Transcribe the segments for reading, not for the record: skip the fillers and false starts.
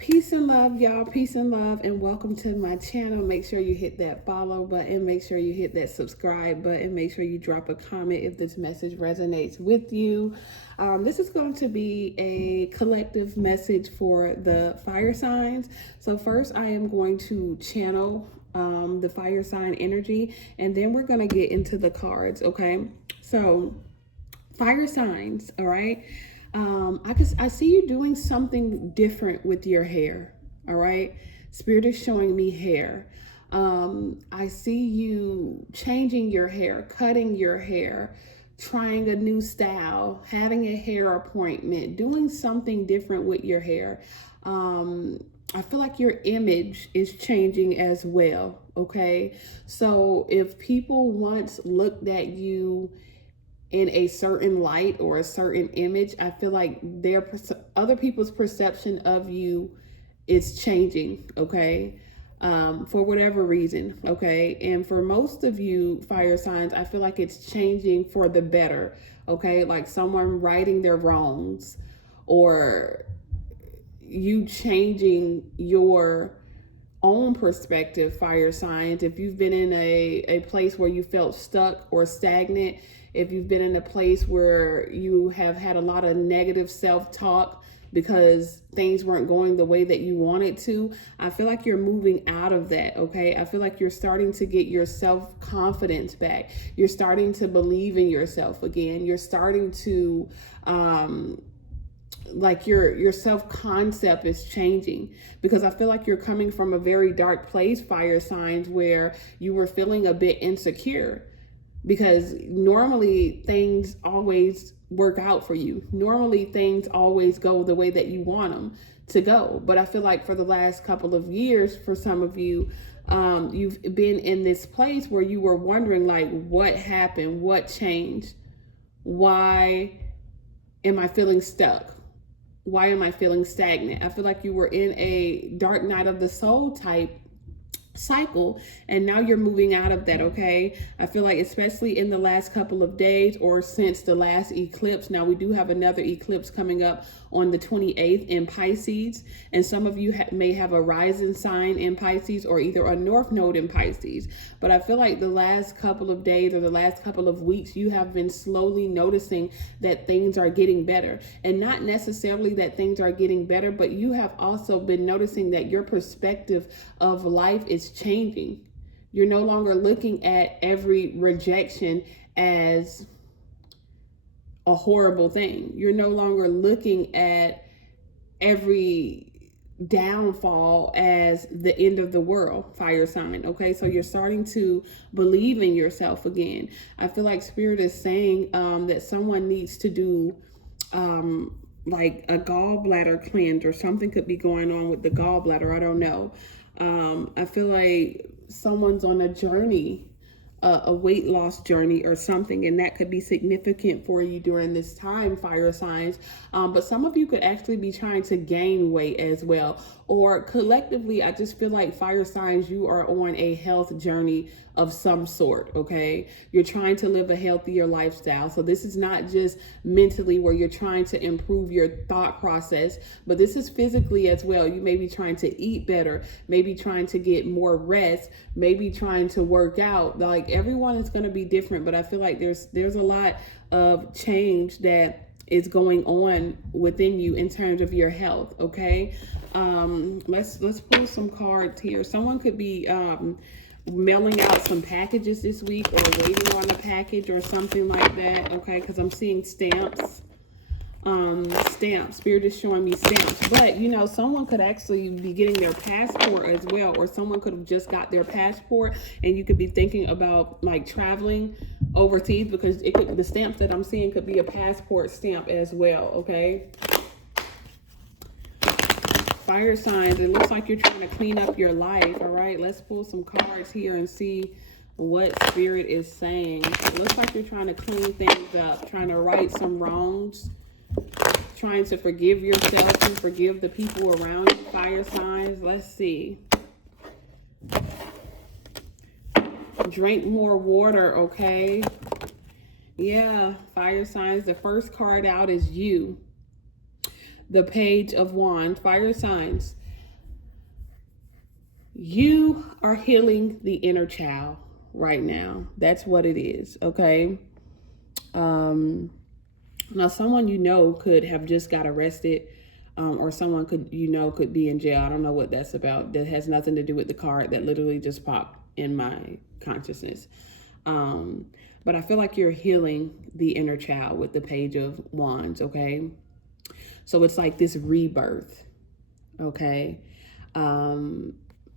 Peace and love, y'all. Peace and love, and welcome to my channel. Make sure you hit that follow button. Make sure you hit that subscribe button. Make sure you drop a comment if this message resonates with you. This is going to be a collective message for the fire signs. So first, I am going to channel the fire sign energy, and then we're going to get into the cards. Okay, so fire signs. All right. I see you doing something different with your hair. All right. Spirit is showing me hair. I see you changing your hair, cutting your hair, trying a new style, having a hair appointment, doing something different with your hair. I feel like your image is changing as well. Okay. So if people once looked at you in a certain light or a certain image, I feel like other people's perception of you is changing, okay? For whatever reason, okay? And for most of you fire signs, I feel like it's changing for the better, okay? Like someone righting their wrongs, or you changing your own perspective, fire signs. If you've been in a place where you felt stuck or stagnant, if you've been in a place where you have had a lot of negative self-talk because things weren't going the way that you wanted to, I feel like you're moving out of that, okay? I feel like you're starting to get your self-confidence back. You're starting to believe in yourself again. You're starting to like your self-concept is changing, because I feel like you're coming from a very dark place, fire signs, where you were feeling a bit insecure, because normally things always work out for you. Normally things always go the way that you want them to go. But I feel like for the last couple of years, for some of you, you've been in this place where you were wondering, like, what happened? What changed? Why am I feeling stuck? Why am I feeling stagnant? I feel like you were in a dark night of the soul type cycle, and now you're moving out of that, okay? I feel like especially in the last couple of days, or since the last eclipse. Now we do have another eclipse coming up on the 28th in Pisces, and some of you may have a rising sign in Pisces, or either a north node in Pisces. But I feel like the last couple of days or the last couple of weeks, you have been slowly noticing that things are getting better, and not necessarily that things are getting better, but you have also been noticing that your perspective of life is changing. You're no longer looking at every rejection as a horrible thing. You're no longer looking at every downfall as the end of the world, fire sign, okay? So you're starting to believe in yourself again. I feel like Spirit is saying that someone needs to do like a gallbladder cleanse, or something could be going on with the gallbladder. I don't know. I feel like someone's on a journey, a weight loss journey or something, and that could be significant for you during this time, fire signs. But some of you could actually be trying to gain weight as well, or collectively, I just feel like fire signs, you are on a health journey of some sort, okay? You're trying to live a healthier lifestyle. So this is not just mentally where you're trying to improve your thought process, but this is physically as well. You may be trying to eat better, maybe trying to get more rest, maybe trying to work out. Like, everyone is going to be different, but I feel like there's a lot of change that is going on within you in terms of your health, okay? Let's pull some cards here. Someone could be mailing out some packages this week, or waiting on a package or something like that, okay? Because I'm seeing stamps. Stamps. Spirit is showing me stamps. But you know, someone could actually be getting their passport as well, or someone could have just got their passport, and you could be thinking about like traveling overseas, because the stamps that I'm seeing could be a passport stamp as well, okay? Fire signs, it looks like you're trying to clean up your life. All right, let's pull some cards here and see what Spirit is saying. It looks like you're trying to clean things up, trying to right some wrongs, trying to forgive yourself and forgive the people around you, fire signs. Let's see. Drink more water, okay? Yeah, fire signs. The first card out is you. The Page of Wands, fire signs. You are healing the inner child right now. That's what it is, okay? Now, someone you know could have just got arrested, or someone could be in jail. I don't know what that's about. That has nothing to do with the card that literally just popped in my consciousness. But I feel like you're healing the inner child with the Page of Wands, okay? So it's like this rebirth, okay?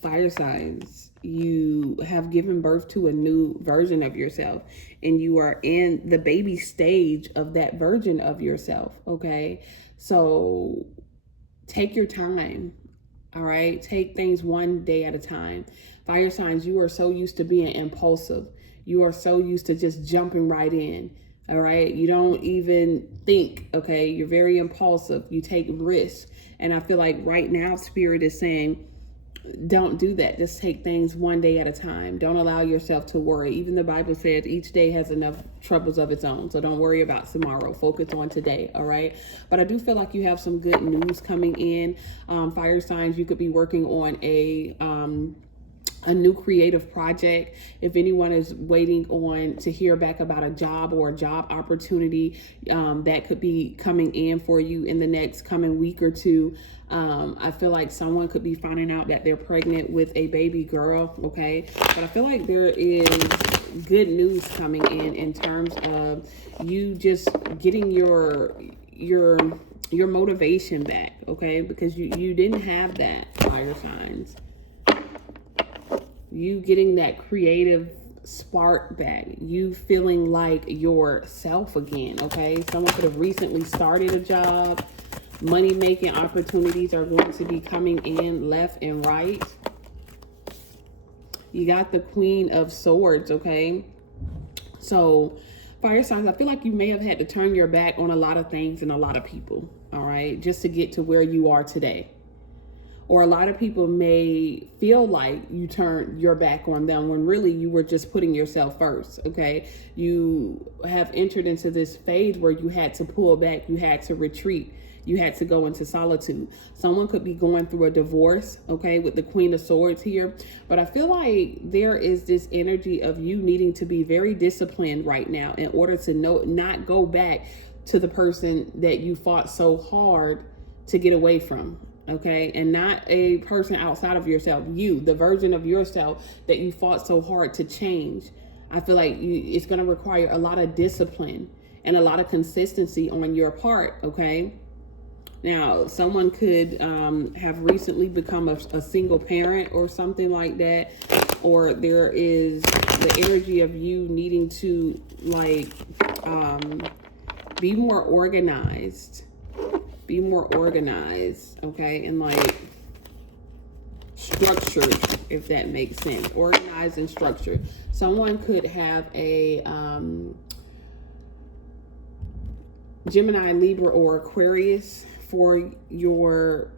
Fire signs, you have given birth to a new version of yourself, and you are in the baby stage of that version of yourself, okay? So take your time, all right? Take things one day at a time. Fire signs, you are so used to being impulsive. You are so used to just jumping right in, all right? You don't even think, okay? You're very impulsive. You take risks. And I feel like right now, Spirit is saying, don't do that. Just take things one day at a time. Don't allow yourself to worry. Even the Bible says each day has enough troubles of its own. So don't worry about tomorrow. Focus on today. All right. But I do feel like you have some good news coming in. Fire signs, you could be working on a new creative project. If anyone is waiting on to hear back about a job or a job opportunity that could be coming in for you in the next coming week or two, I feel like someone could be finding out that they're pregnant with a baby girl, okay? But I feel like there is good news coming in terms of you just getting your motivation back, okay? Because you didn't have that, fire signs. You getting that creative spark back, you feeling like yourself again, okay? Someone could have recently started a job. Money making opportunities are going to be coming in left and right. You got the Queen of Swords, okay? So fire signs, I feel like you may have had to turn your back on a lot of things and a lot of people, all right, just to get to where you are today. Or a lot of people may feel like you turned your back on them when really you were just putting yourself first, okay? You have entered into this phase where you had to pull back, you had to retreat, you had to go into solitude. Someone could be going through a divorce, okay, with the Queen of Swords here. But I feel like there is this energy of you needing to be very disciplined right now in order to not go back to the person that you fought so hard to get away from. Okay, and not a person outside of yourself, you, the version of yourself that you fought so hard to change. I feel like it's going to require a lot of discipline and a lot of consistency on your part, okay? Now, someone could have recently become a single parent or something like that, or there is the energy of you needing to, like, be more organized. Be more organized, okay? And like structured, if that makes sense. Organized and structured. Someone could have a Gemini, Libra, or Aquarius for your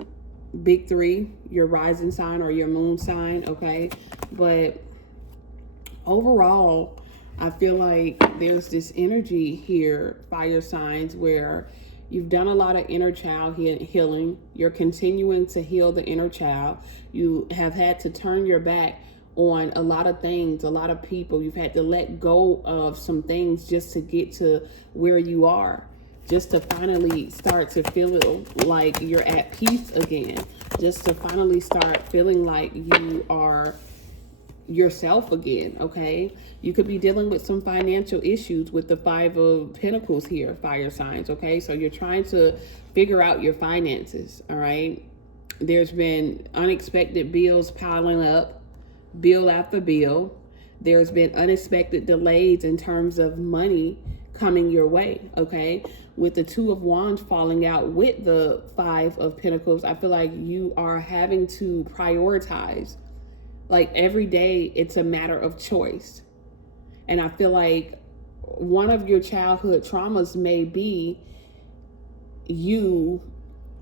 big three, your rising sign or your moon sign, okay? But overall, I feel like there's this energy here, fire signs, where you've done a lot of inner child healing. You're continuing to heal the inner child. You have had to turn your back on a lot of things, a lot of people. You've had to let go of some things just to get to where you are, just to finally start to feel like you're at peace again, just to finally start feeling like you are yourself again, okay? You could be dealing with some financial issues with the Five of Pentacles here, fire signs, okay? So you're trying to figure out your finances, all right? There's been unexpected bills piling up, bill after bill. There's been unexpected delays in terms of money coming your way, okay? With the Two of Wands falling out with the Five of Pentacles, I feel like you are having to prioritize. Like every day, it's a matter of choice. And I feel like one of your childhood traumas may be you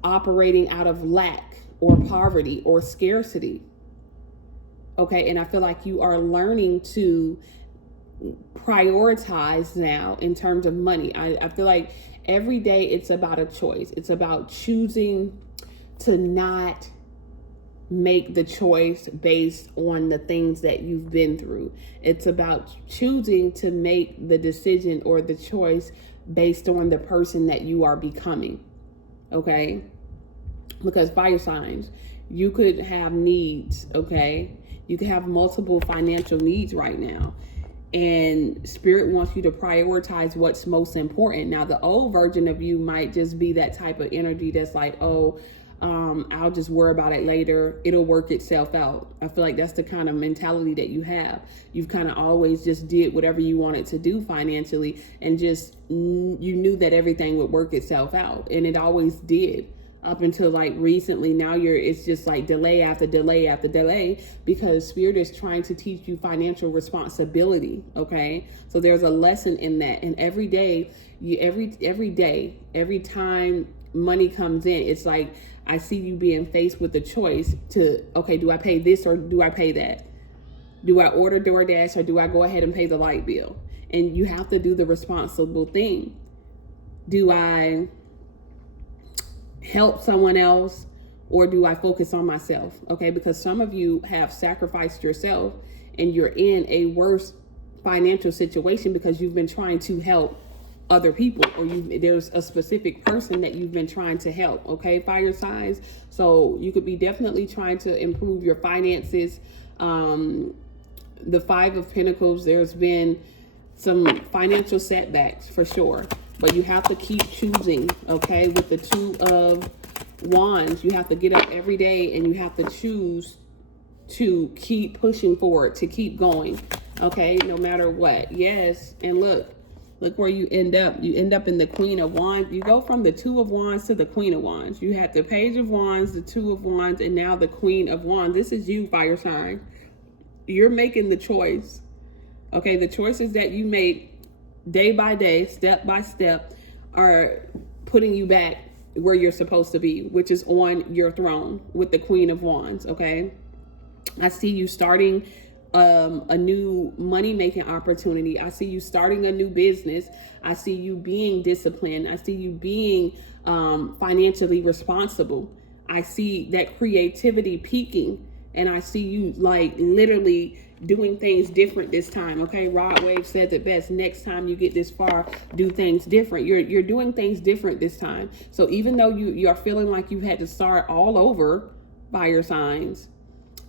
operating out of lack or poverty or scarcity. Okay, and I feel like you are learning to prioritize now in terms of money. I feel like every day it's about a choice. It's about choosing to not make the choice based on the things that you've been through. It's about choosing to make the decision or the choice based on the person that you are becoming. Okay? Because fire signs, you could have needs, okay? You could have multiple financial needs right now. And Spirit wants you to prioritize what's most important. Now, the old version of you might just be that type of energy that's like, oh, I'll just worry about it later. It'll work itself out. I feel like that's the kind of mentality that you have. You've kind of always just did whatever you wanted to do financially, and just you knew that everything would work itself out, and it always did. Up until like recently, now it's just like delay after delay after delay, because Spirit is trying to teach you financial responsibility. Okay, so there's a lesson in that, and every day, every time money comes in, it's like I see you being faced with the choice to, okay, do I pay this or do I pay that? Do I order DoorDash or do I go ahead and pay the light bill? And you have to do the responsible thing. Do I help someone else or do I focus on myself? Okay, because some of you have sacrificed yourself and you're in a worse financial situation because you've been trying to help other people, or there's a specific person that you've been trying to help. Okay, fire signs. So you could be definitely trying to improve your finances. The Five of Pentacles, there's been some financial setbacks for sure, but you have to keep choosing. Okay, with the Two of Wands, you have to get up every day and you have to choose to keep pushing forward, to keep going. Okay, no matter what. Yes, and look where you end up. You end up in the Queen of Wands. You go from the Two of Wands to the Queen of Wands. You had the Page of Wands, the Two of Wands, and now the Queen of Wands. This is you, fire sign. You're making the choice. Okay, the choices that you make day by day, step by step, are putting you back where you're supposed to be, which is on your throne with the Queen of Wands. Okay, I see you starting a new money-making opportunity. I see you starting a new business. I see you being disciplined. I see you being financially responsible. I see that creativity peaking, and I see you like literally doing things different this time. Okay, Rod Wave says it best: next time you get this far, do things different. You're doing things different this time. So even though you are feeling like you had to start all over, fire signs,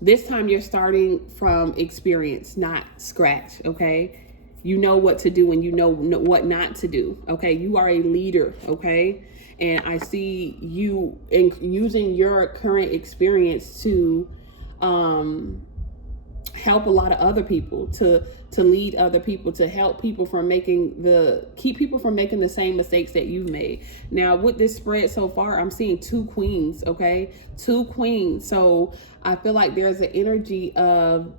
this time you're starting from experience, not scratch. Okay, you know what to do and you know what not to do. Okay, you are a leader. Okay, and I see you using your current experience to help a lot of other people, to lead other people, to help people from keep people from making the same mistakes that you've made. Now with this spread so far, I'm seeing two queens. Okay, two queens. So I feel like there's an energy of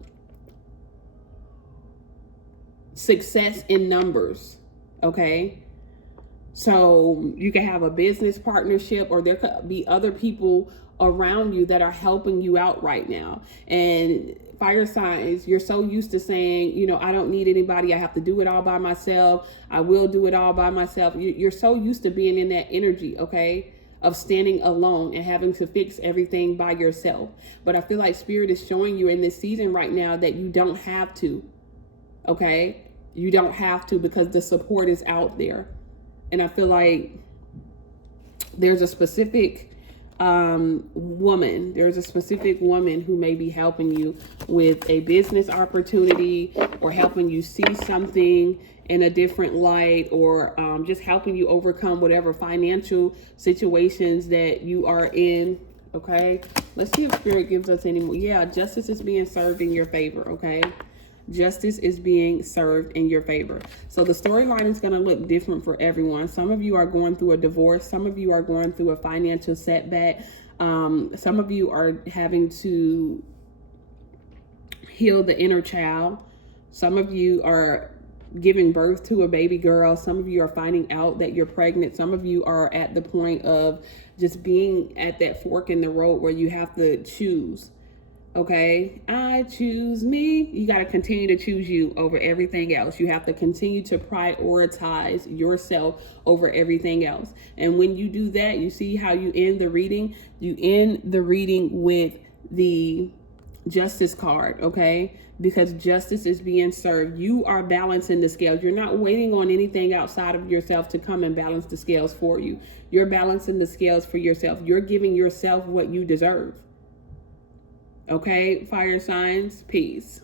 success in numbers. Okay, so you can have a business partnership, or there could be other people around you that are helping you out right now. And fire signs, you're so used to saying, I don't need anybody. I have to do it all by myself. I will do it all by myself. You're so used to being in that energy, okay, of standing alone and having to fix everything by yourself. But I feel like Spirit is showing you in this season right now that you don't have to, okay? You don't have to, because the support is out there. And I feel like there's a specific there's a specific woman who may be helping you with a business opportunity, or helping you see something in a different light, or just helping you overcome whatever financial situations that you are in. Okay, let's see if Spirit gives us any more. Yeah, justice is being served in your favor. Okay, justice is being served in your favor. So the storyline is going to look different for everyone. Some of you are going through a divorce. Some of you are going through a financial setback. Some of you are having to heal the inner child. Some of you are giving birth to a baby girl. Some of you are finding out that you're pregnant. Some of you are at the point of just being at that fork in the road where you have to choose. Okay, I choose me. You got to continue to choose you over everything else. You have to continue to prioritize yourself over everything else. And when you do that, you see how you end the reading. You end the reading with the justice card, okay? Because justice is being served. You are balancing the scales. You're not waiting on anything outside of yourself to come and balance the scales for you. You're balancing the scales for yourself. You're giving yourself what you deserve. Okay, fire signs, peace.